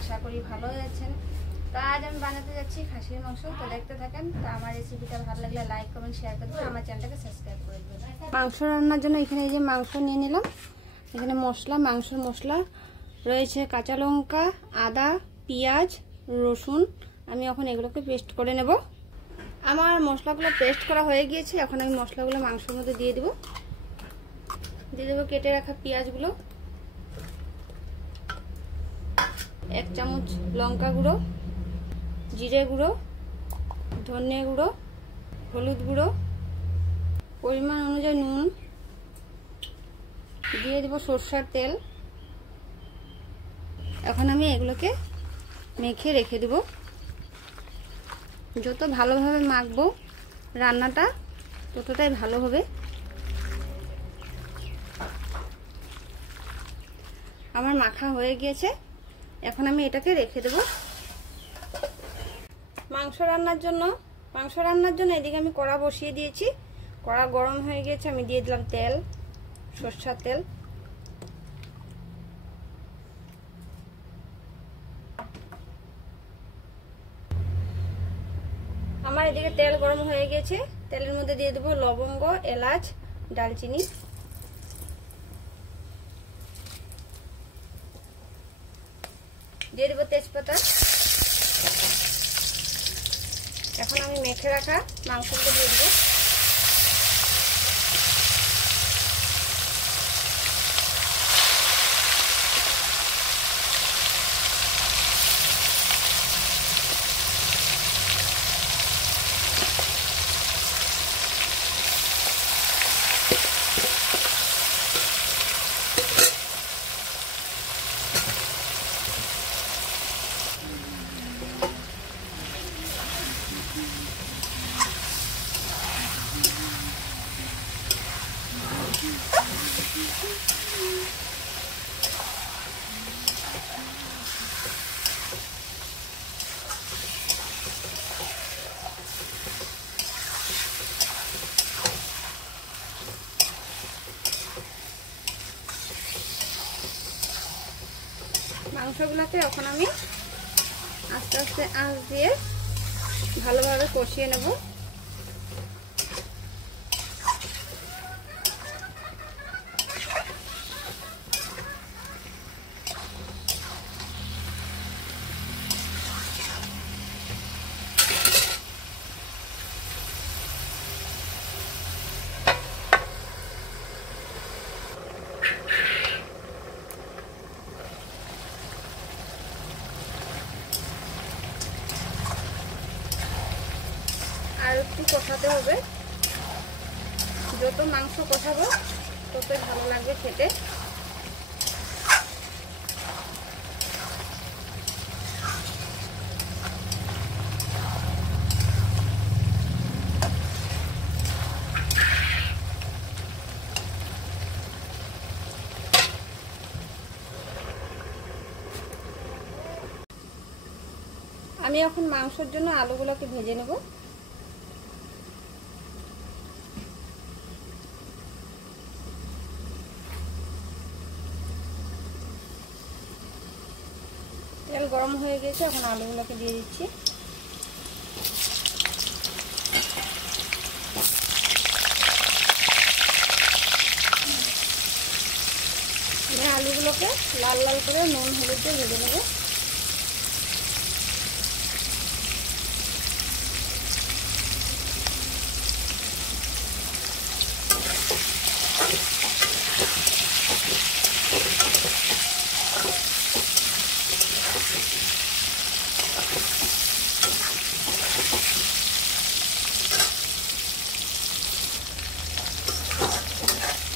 আশা করি ভালো আছেন। তো আজ আমি বানাতে যাচ্ছি খাসির মাংস। তো দেখতে থাকেন। তো আমার রেসিপিটা ভালো লাগলে লাইক কমেন্ট শেয়ার করে দেবেন, আমার চ্যানেলটাকে সাবস্ক্রাইব করে দেবেন। মাংস রান্নার জন্য এখানে এই যে মাংস নিয়ে নিলাম। এখানে মশলা, মাংসের মশলা রয়েছে কাঁচা লঙ্কা, আদা, পেঁয়াজ, রসুন। আমি এখন এগুলোকে পেস্ট করে নেব। আমার মশলাগুলো পেস্ট করা হয়ে গিয়েছে। এখন আমি মশলাগুলো মাংসের মধ্যে দিয়ে দেবো। কেটে রাখা পেঁয়াজগুলো, 1 চামচ লঙ্কা গুঁড়ো, জিরে গুঁড়ো, ধনে গুঁড়ো, হলুদ গুঁড়ো, পরিমাণ অনুযায়ী নুন, দিয়ে দেবো সরষের তেল। এখন আমি এগুলোকে মেখে রেখে দেব। যত ভালোভাবে মাখবো রান্নাটা ততটাই ভালো হবে। আমার মাখা হয়ে গিয়েছে। এখন আমি এটাকে রেখে দেব। মাংস রান্নার জন্য এদিকে আমি কড়া বসিয়ে দিয়েছি। কড়া গরম হয়ে গিয়েছে। আমি দিয়ে দিলাম তেল, সরষের তেল। আমার এদিকে তেল গরম হয়ে গেছে। তেলের মধ্যে দিয়ে দেবো লবঙ্গ, এলাচ, দারচিনি। দিয়ে দেবো তেজপাতা। এখন আমি মেখে রাখা মাংসগুলো দিয়ে দেবো। মাংসগুলোকে এখন আমি আস্তে আস্তে আঁচ দিয়ে ভালোভাবে কষিয়ে নেব। আর একটু কষাতে হবে। যত মাংস কষাবো ততই ভালো লাগবে খেতে। আমি এখন মাংসের জন্য আলুগুলোকে ভেজে নেব। তেল গরম হয়ে গেছে। এখন আলুগুলোকে দিয়ে দিচ্ছি। আলুগুলোকে লাল লাল করে নুন হলুদ দিয়ে ভেজে নেব।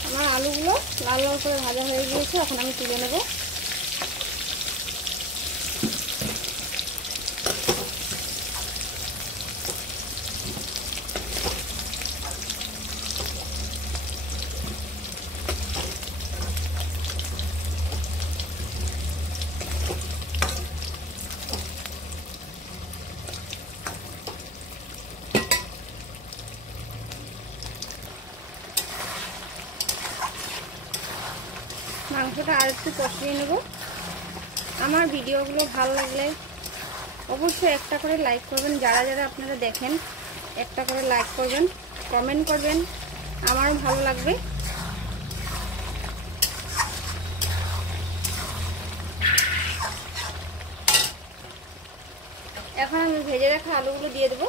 আমার আলুগুলো লাল লাল করে ভাজা হয়ে গিয়েছে। এখন আমি তুলে নেব। মাংসটা আর একটু কষিয়ে নেব। আমার ভিডিওগুলো ভালো লাগলে অবশ্যই একটা করে লাইক করবেন। যারা যারা আপনারা দেখেন একটা করে লাইক করবেন, কমেন্ট করবেন, আমারও ভালো লাগবে। এখন আমি ভেজে রাখা আলুগুলো দিয়ে দেবো।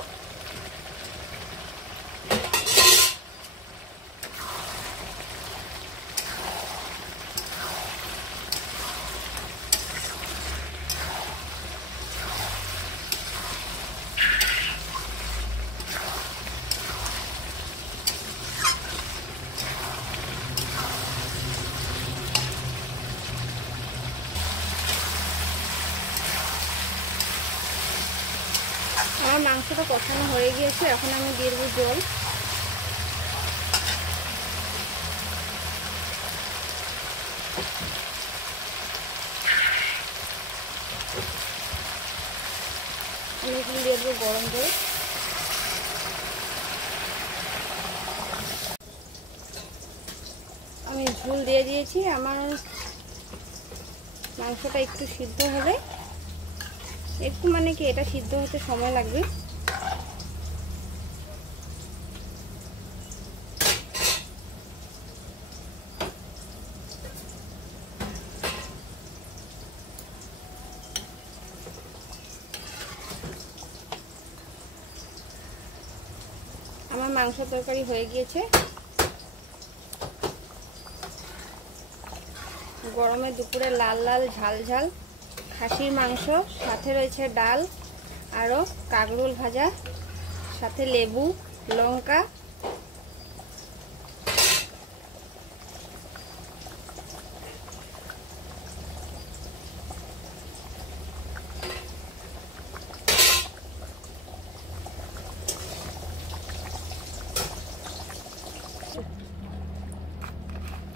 আমার মাংসটা কষানো হয়ে গিয়েছে, এখন আমি দিয়ে দেবো জল। আমি এখন দিয়ে দেবো গরম জল। আমি ঝোল দিয়ে দিয়েছি। আমার মাংসটা একটু সিদ্ধ হবে, একটু মানে কি এটা সিদ্ধ হতে সময় লাগবে। আমার মাংস তরকারি হয়ে গিয়েছে। গরমে দুপুরে লাল লাল ঝাল ঝাল খাসির মাংস, সাথে রয়েছে ডাল, আরও কাঁকরোল ভাজা, সাথে লেবু, লঙ্কা।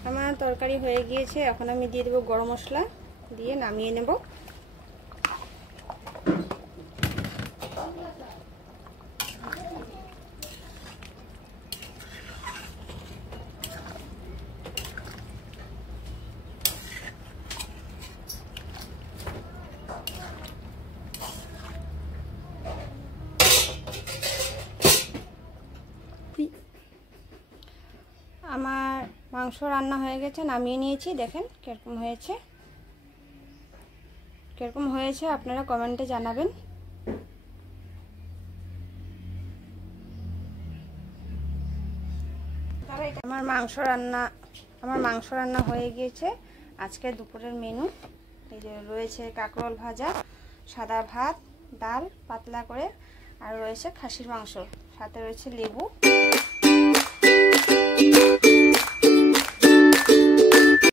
আমার তরকারি হয়ে গিয়েছে, এখন আমি দিয়ে দেবো গরম মশলা, দিয়ে নামিয়ে নেব। আমার মাংস রান্না হয়ে গেছে, নামিয়ে নিয়েছি। দেখেন কিরকম হয়েছে, কিরকম হয়েছে আপনারা কমেন্টে জানাবেন। আমার মাংস রান্না হয়ে গিয়েছে। আজকে দুপুরের মেনু এই যে রয়েছে কাঁকরোল ভাজা, সাদা ভাত, ডাল পাতলা করে, আর রয়েছে খাসির মাংস, সাথে রয়েছে লেবু।